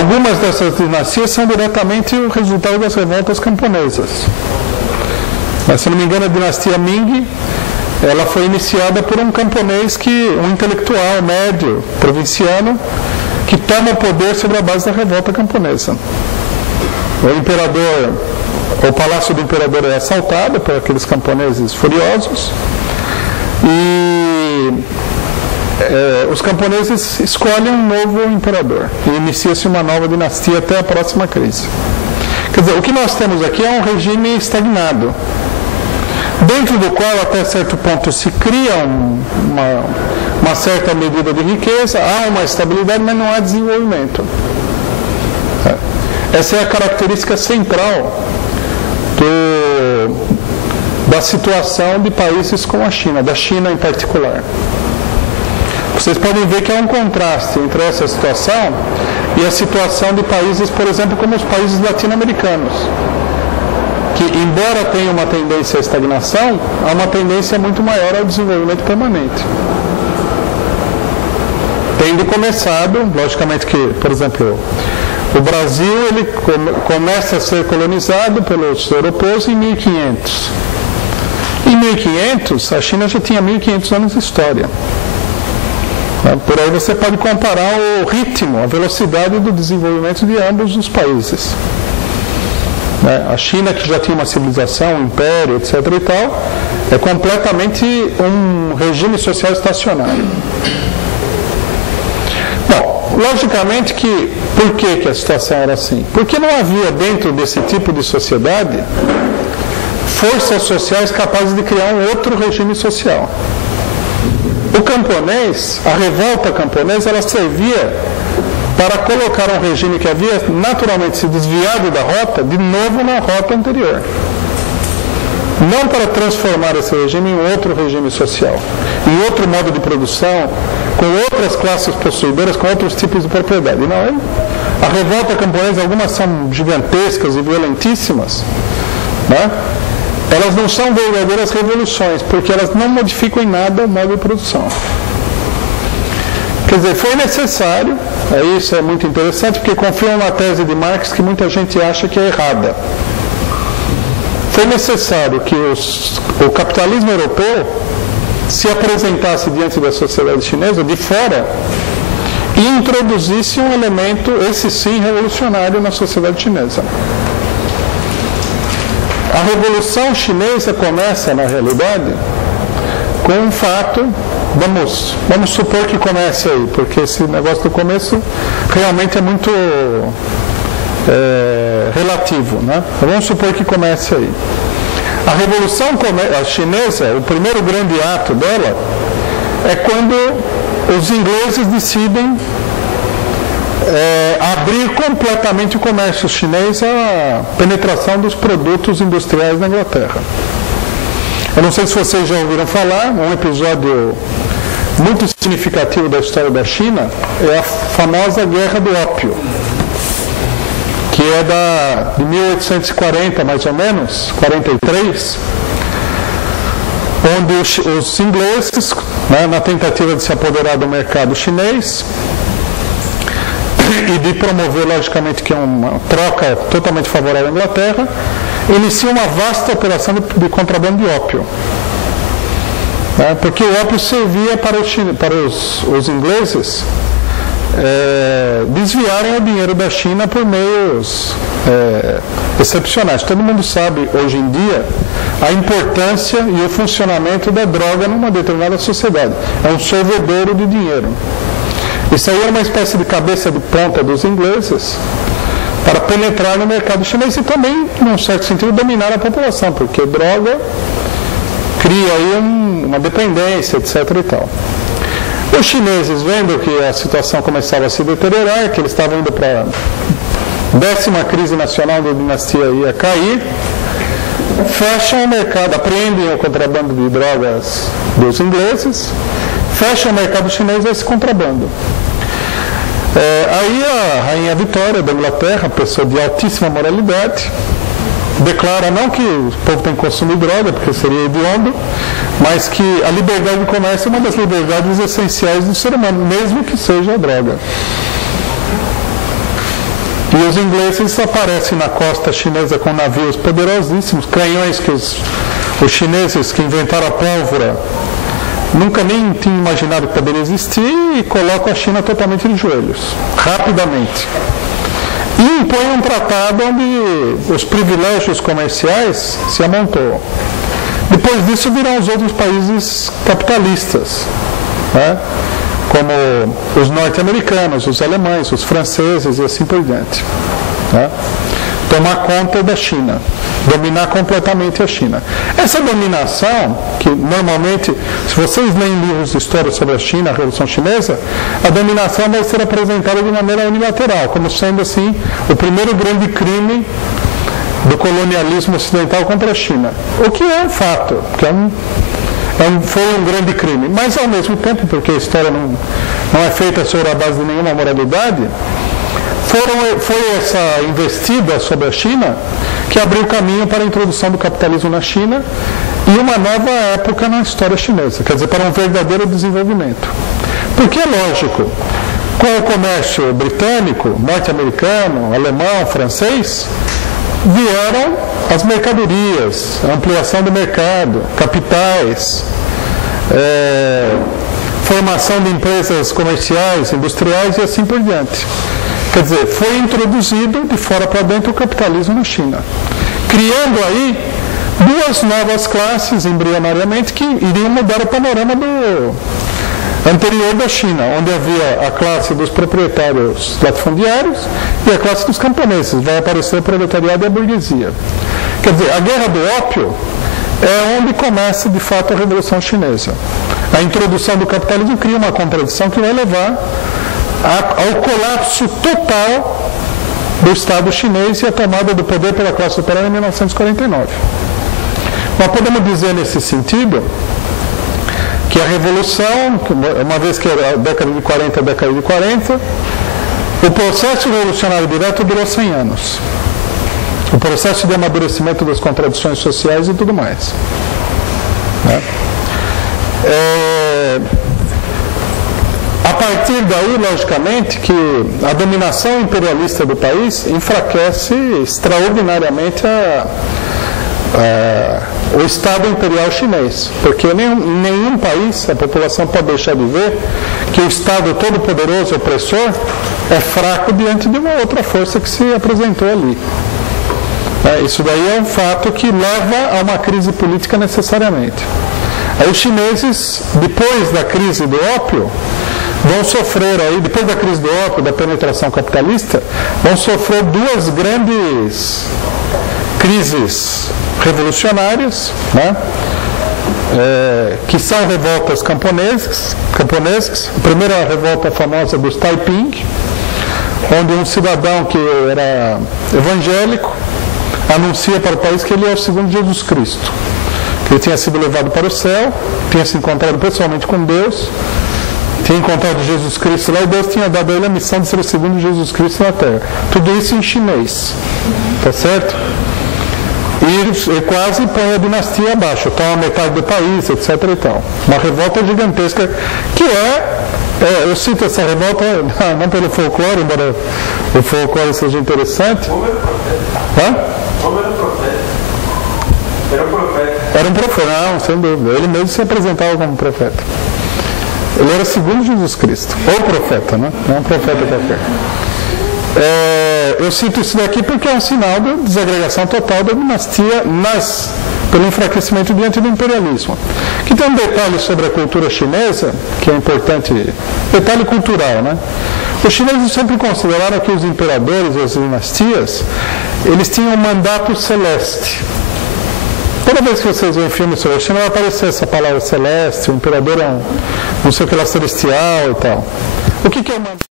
Algumas dessas dinastias são diretamente o resultado das revoltas camponesas. Mas, se não me engano, a dinastia Ming, ela foi iniciada por um camponês, um intelectual médio, provinciano, que toma o poder sobre a base da revolta camponesa. O palácio do imperador é assaltado por aqueles camponeses furiosos e os camponeses escolhem um novo imperador e inicia-se uma nova dinastia até a próxima crise. Quer dizer, o que nós temos aqui é um regime estagnado, dentro do qual até certo ponto se cria uma certa medida de riqueza, há uma estabilidade, mas não há desenvolvimento. Essa é a característica central da situação de países como a China, da China em particular. Vocês podem ver que há um contraste entre essa situação e a situação de países, por exemplo, como os países latino-americanos, que, embora tenham uma tendência à estagnação, há uma tendência muito maior ao desenvolvimento permanente. Tendo começado, logicamente que, por exemplo, o Brasil ele começa a ser colonizado pelos europeus em 1500. Em 1500, a China já tinha 1500 anos de história. Por aí você pode comparar o ritmo, a velocidade do desenvolvimento de ambos os países. A China, que já tinha uma civilização, um império, etc. e tal, é completamente um regime social estacionário. Bom, logicamente que, por que a situação era assim? Porque não havia dentro desse tipo de sociedade forças sociais capazes de criar um outro regime social. O camponês, a revolta camponesa, ela servia para colocar um regime que havia naturalmente se desviado da rota, de novo na rota anterior. Não para transformar esse regime em outro regime social, em outro modo de produção, com outras classes possuidoras, com outros tipos de propriedade. Não, a revolta camponesa, algumas são gigantescas e violentíssimas, né? Elas não são verdadeiras revoluções, porque elas não modificam em nada o modo de produção. Quer dizer, foi necessário, isso é muito interessante, porque confirma uma tese de Marx que muita gente acha que é errada. Foi necessário que o capitalismo europeu se apresentasse diante da sociedade chinesa de fora e introduzisse um elemento, esse sim, revolucionário na sociedade chinesa. A Revolução Chinesa começa, na realidade, com um fato, vamos supor que comece aí, porque esse negócio do começo realmente é muito relativo, né? Vamos supor que comece aí. A Revolução Chinesa, o primeiro grande ato dela, é quando os ingleses decidem abrir completamente o comércio chinês à penetração dos produtos industriais na Inglaterra. Eu não sei se vocês já ouviram falar, um episódio muito significativo da história da China é a famosa Guerra do Ópio, que é de 1840, mais ou menos, 43, onde os ingleses, né, na tentativa de se apoderar do mercado chinês, e de promover, logicamente, que é uma troca totalmente favorável à Inglaterra, inicia uma vasta operação de contrabando de ópio. Porque o ópio servia para os ingleses desviarem o dinheiro da China por meios excepcionais. Todo mundo sabe, hoje em dia, a importância e o funcionamento da droga numa determinada sociedade. É um solvedouro de dinheiro. Isso aí era uma espécie de cabeça de ponta dos ingleses para penetrar no mercado chinês e também, num certo sentido, dominar a população, porque droga cria aí uma dependência, etc. e tal. Os chineses, vendo que a situação começava a se deteriorar, que eles estavam indo para a 10ª crise nacional da dinastia ia cair, fecham o mercado, apreendem o contrabando de drogas dos ingleses, fecham o mercado chinês a esse contrabando. Aí a rainha Vitória da Inglaterra, pessoa de altíssima moralidade, declara não que o povo tem que consumir droga, porque seria hediondo, mas que a liberdade de comércio é uma das liberdades essenciais do ser humano, mesmo que seja a droga. E os ingleses aparecem na costa chinesa com navios poderosíssimos, canhões que os chineses que inventaram a pólvora nunca nem tinham imaginado que poderia existir, e colocam a China totalmente de joelhos, rapidamente. E impõem um tratado onde os privilégios comerciais se amontoam. Depois disso virão os outros países capitalistas, né? Como os norte-americanos, os alemães, os franceses e assim por diante, né? Tomar conta da China, dominar completamente a China. Essa dominação, que normalmente, se vocês leem livros de história sobre a China, a Revolução Chinesa, a dominação vai ser apresentada de maneira unilateral, como sendo assim o primeiro grande crime do colonialismo ocidental contra a China. O que é um fato, que foi um grande crime, mas ao mesmo tempo, porque a história não é feita sobre a base de nenhuma moralidade, foi essa investida sobre a China que abriu caminho para a introdução do capitalismo na China e uma nova época na história chinesa, quer dizer, para um verdadeiro desenvolvimento. Porque é lógico, com o comércio britânico, norte-americano, alemão, francês, vieram as mercadorias, a ampliação do mercado, capitais, formação de empresas comerciais, industriais e assim por diante. Quer dizer, foi introduzido de fora para dentro o capitalismo na China, criando aí duas novas classes embrionariamente que iriam mudar o panorama do anterior da China, onde havia a classe dos proprietários latifundiários e a classe dos camponeses. Vai aparecer o proletariado e a burguesia. Quer dizer, a guerra do ópio é onde começa de fato a Revolução Chinesa. A introdução do capitalismo cria uma contradição que vai levar ao colapso total do Estado chinês e a tomada do poder pela classe operária em 1949. Nós podemos dizer nesse sentido que a Revolução, uma vez que a década de 40 é a década de 40, o processo revolucionário direto durou 100 anos. O processo de amadurecimento das contradições sociais e tudo mais, né? A partir daí, logicamente, que a dominação imperialista do país enfraquece extraordinariamente o Estado imperial chinês, porque em nenhum país a população pode deixar de ver que o Estado todo-poderoso, opressor, é fraco diante de uma outra força que se apresentou ali. Isso daí é um fato que leva a uma crise política necessariamente. Aí os chineses, depois da crise do ópio, vão sofrer aí, depois da crise do ópio, da penetração capitalista, vão sofrer duas grandes crises revolucionárias, né? Que são revoltas camponesas. A primeira é a revolta famosa dos Taiping, onde um cidadão que era evangélico anuncia para o país que ele é o segundo Jesus Cristo, que ele tinha sido levado para o céu, tinha se encontrado pessoalmente com Deus, tinha encontrado Jesus Cristo lá e Deus tinha dado a ele a missão de ser o segundo Jesus Cristo na Terra. Tudo isso em chinês, tá certo? E quase põe a dinastia abaixo, toma metade do país, etc. e tal. Uma revolta gigantesca que eu cito essa revolta não pelo folclore, embora o folclore seja interessante. Como era o profeta? Hã? Como era o profeta? Era um profeta. Era um profeta, não, sem dúvida. Ele mesmo se apresentava como profeta. Ele era segundo Jesus Cristo, ou profeta, né? Não é um profeta qualquer. Eu cito isso daqui porque é um sinal da desagregação total da dinastia pelo enfraquecimento diante do imperialismo. Aqui tem um detalhe sobre a cultura chinesa, que é importante, detalhe cultural, né? Os chineses sempre consideraram que os imperadores, as dinastias, eles tinham um mandato celeste. Toda vez que vocês veem filme sobre a China, vai aparecer essa palavra celeste, o imperador é não sei o que lá, celestial e tal. O que é o mandato?